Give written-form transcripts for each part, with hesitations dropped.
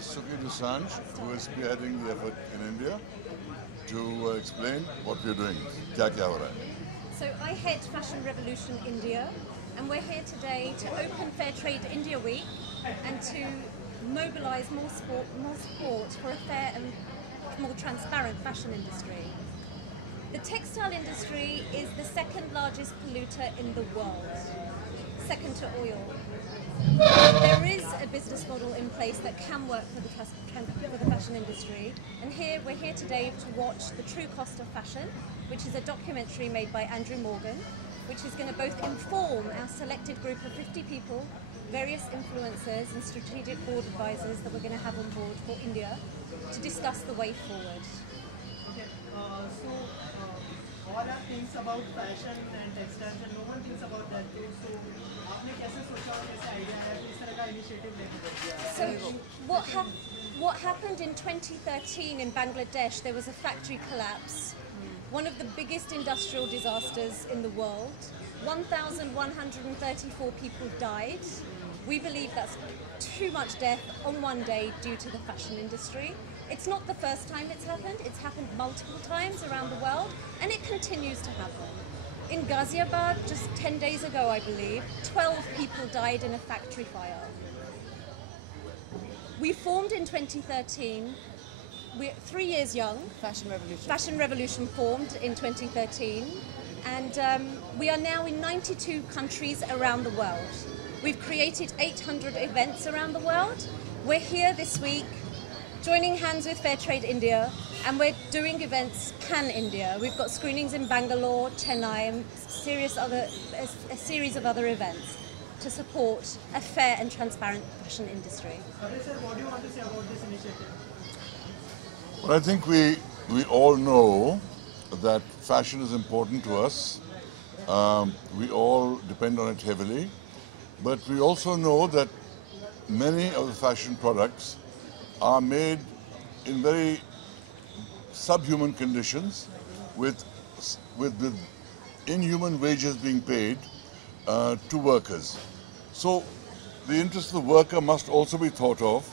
Dusanj, who is spearheading the effort in India, to explain what we're doing. Kya ho raha hai? So I head Fashion Revolution India, and we're here today to open Fair Trade India Week and to mobilise more support for a fair and more transparent fashion industry. The textile industry is the second largest polluter in the world, second to oil. There is a business model in place that can work for the fashion industry, and we're here today to watch The True Cost of Fashion, which is a documentary made by Andrew Morgan, which is going to both inform our selected group of 50 people, various influencers and strategic board advisors that we're going to have on board for India to discuss the way forward. Okay, all are things about fashion and textiles and no one thinks about that too. So आपने कैसे सोचा और कैसे idea आया कि इस तरह का इनिशिएटिव लेके So what happened in 2013 in Bangladesh, there was a factory collapse, one of the biggest industrial disasters in the world. 1,134 people died. We believe that's too much death on one day due to the fashion industry. It's not the first time it's happened multiple times around the world, and it continues to happen. In Ghaziabad, just 10 days ago, I believe, 12 people died in a factory fire. We formed in 2013, we're 3 years young. Fashion Revolution formed in 2013, and we are now in 92 countries around the world. We've created 800 events around the world. We're here this week, joining hands with Fair Trade India, and we're doing events pan-India. We've got screenings in Bangalore, Chennai, and a series of other events to support a fair and transparent fashion industry. Sir, what do you want to say about this initiative? Well, I think we all know that fashion is important to us. We all depend on it heavily. But we also know that many of the fashion products are made in very subhuman conditions with inhuman wages being paid to workers. So the interest of the worker must also be thought of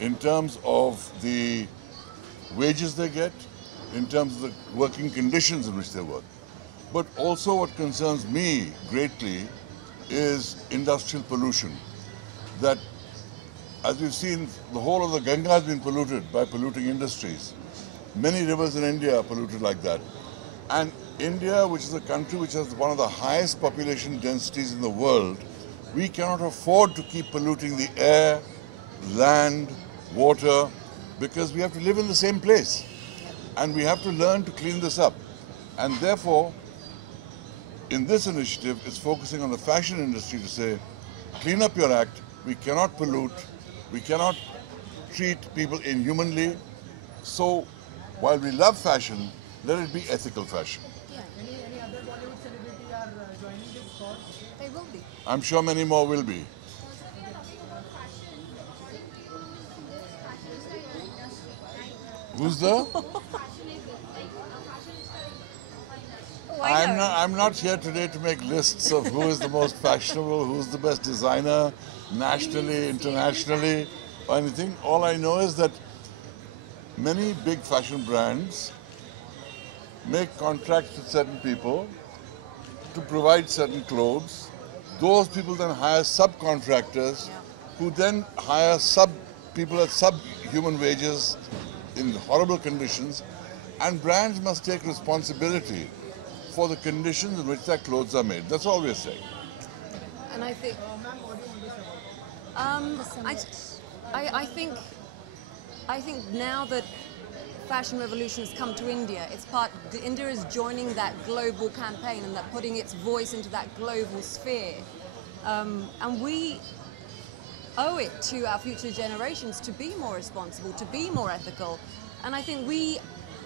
in terms of the wages they get, in terms of the working conditions in which they work. But also what concerns me greatly is industrial pollution. That, as we've seen, the whole of the Ganga has been polluted by polluting industries. Many rivers in India are polluted like that. And India, which is a country which has one of the highest population densities in the world, we cannot afford to keep polluting the air, land, water, because we have to live in the same place. And we have to learn to clean this up. And therefore, in this initiative, it's focusing on the fashion industry to say, clean up your act. We cannot pollute. We cannot treat people inhumanly. So, while we love fashion, let it be ethical fashion. Yeah. Any other Bollywood celebrity are joining this cause? They will be. I'm sure many more will be. Who's the? I'm not here today to make lists of who is the most fashionable, who's the best designer, nationally, internationally, or anything. All I know is that many big fashion brands make contracts with certain people to provide certain clothes. Those people then hire subcontractors who then hire people at subhuman wages in horrible conditions, and brands must take responsibility for the conditions in which their clothes are made. That's all we're saying. And I think, I think now that Fashion Revolution has come to India, India is joining that global campaign and that putting its voice into that global sphere. And we owe it to our future generations to be more responsible, to be more ethical. And I think we,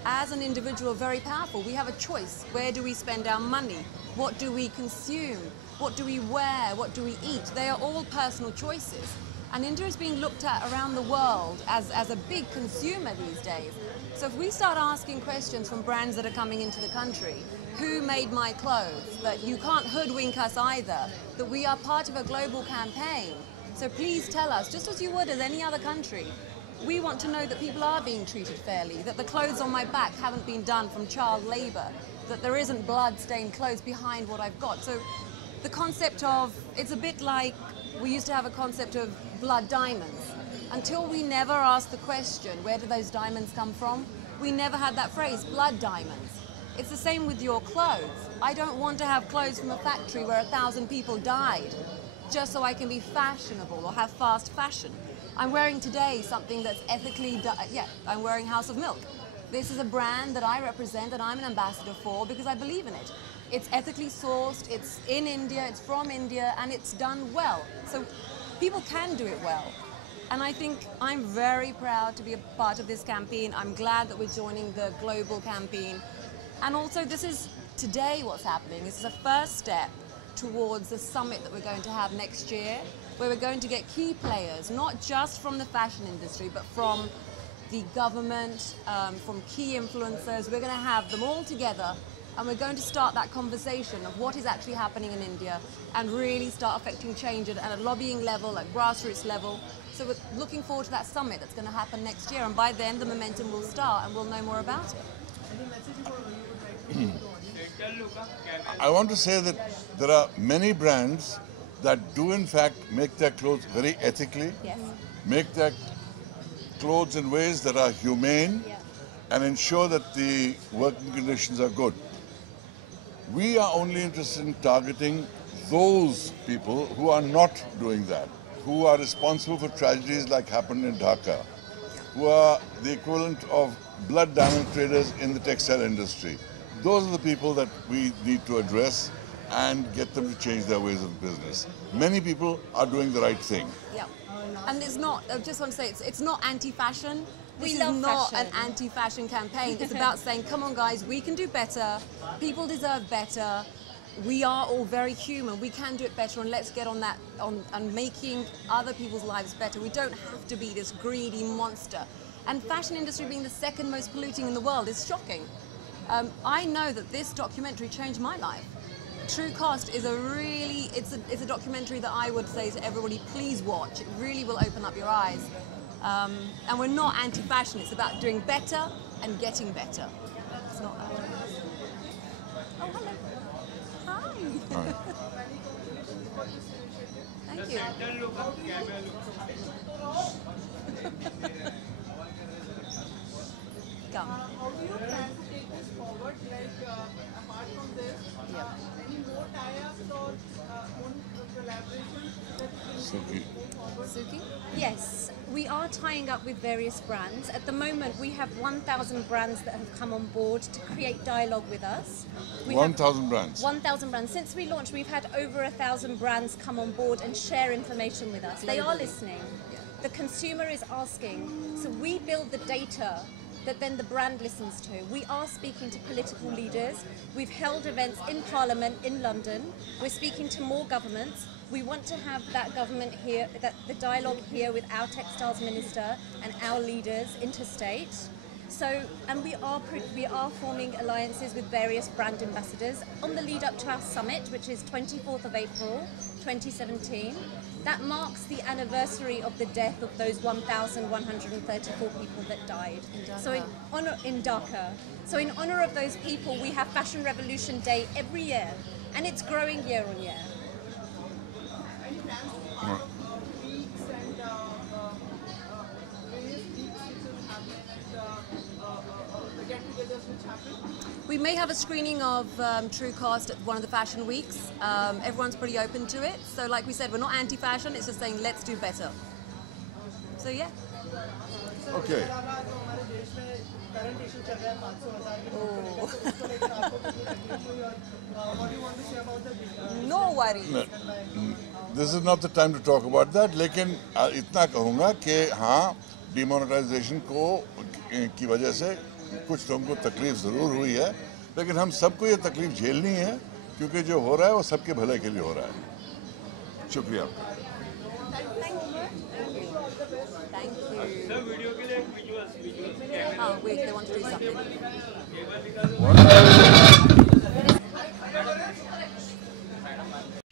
as an individual, are very powerful. We have a choice. Where do we spend our money? What do we consume? What do we wear? What do we eat? They are all personal choices. And India is being looked at around the world as a big consumer these days. So if we start asking questions from brands that are coming into the country, who made my clothes? That you can't hoodwink us either, that we are part of a global campaign. So please tell us, just as you would as any other country, We want to know that people are being treated fairly, that the clothes on my back haven't been done from child labour, that there isn't blood-stained clothes behind what I've got. So the concept of, it's a bit like we used to have a concept of blood diamonds. Until we never asked the question, where do those diamonds come from? We never had that phrase, blood diamonds. It's the same with your clothes. I don't want to have clothes from a factory where 1,000 people died just so I can be fashionable or have fast fashion. I'm wearing today something that's ethically, I'm wearing House of Milk. This is a brand that I represent, that I'm an ambassador for because I believe in it. It's ethically sourced, it's in India, it's from India, and it's done well. So people can do it well. And I think I'm very proud to be a part of this campaign. I'm glad that we're joining the global campaign. And also this is today what's happening. This is a first step towards the summit that we're going to have next year, where we're going to get key players, not just from the fashion industry, but from the government, from key influencers. We're going to have them all together, and we're going to start that conversation of what is actually happening in India and really start affecting change at a lobbying level, at grassroots level. So we're looking forward to that summit that's going to happen next year, and by then the momentum will start and we'll know more about it. Any message you would like to I want to say that there are many brands that do in fact make their clothes very ethically, Yes. make their clothes in ways that are humane, Yeah. and ensure that the working conditions are good. We are only interested in targeting those people who are not doing that, who are responsible for tragedies like happened in Dhaka, who are the equivalent of blood diamond traders in the textile industry. Those are the people that we need to address and get them to change their ways of business. Many people are doing the right thing. Yeah. And it's not, I just want to say, it's not anti-fashion. We This love is not fashion. an anti-fashion campaign. It's about saying, come on guys, we can do better. People deserve better. We are all very human. We can do it better, and let's get on that, on making other people's lives better. We don't have to be this greedy monster. And fashion industry being the second most polluting in the world is shocking. I know that this documentary changed my life. True Cost is a really, it's a documentary that I would say to everybody, please watch. It really will open up your eyes. And we're not anti-fashion, it's about doing better and getting better. It's not that. Oh, hello. Hi. Thank you. Come. how do you plan to take this forward? Like, apart from this, any more tie-ups or own collaborations that you can Suki. Suki? Yes, we are tying up with various brands. At the moment, we have 1,000 brands that have come on board to create dialogue with us. We have 1,000 brands. 1,000 brands. Since we launched, we've had over 1,000 brands come on board and share information with us. They are listening. The consumer is asking. So we build the data that then the brand listens to. We are speaking to political leaders. We've held events in Parliament in London. We're speaking to more governments. We want to have that government here, the dialogue here with our textiles minister and our leaders interstate. So, and we are forming alliances with various brand ambassadors on the lead up to our summit, which is 24th of April 2017. That marks the anniversary of the death of those 1,134 people that died. So in Dhaka. So in honor of those people, we have Fashion Revolution Day every year, and it's growing year on year. any plans to part of weeks and various weeks which will happen and the get-togethers which happen? We may have a screening of True Cost at one of the fashion weeks. Everyone's pretty open to it. So like we said, we're not anti-fashion, it's just saying let's do better. So yeah. Okay. जो हमारे देश में current issue चल रहा है 500,000 की नौकरी, तो उसको लेकर आपको कितनी तकलीफ हुई और what do you want to say about the No worries. This is not the time to talk about that, लेकिन इतना कहूँगा कि हाँ, डिमोनेटाइजेशन की वजह से कुछ लोगों को तकलीफ ज़रूर हुई है, लेकिन हम सबको ये तकलीफ झेलनी है, क्योंकि जो हो रहा है वो सबके भले के लिए हो रहा है। शुक्रिया। Thank you. Oh, wait, they want to do something. What?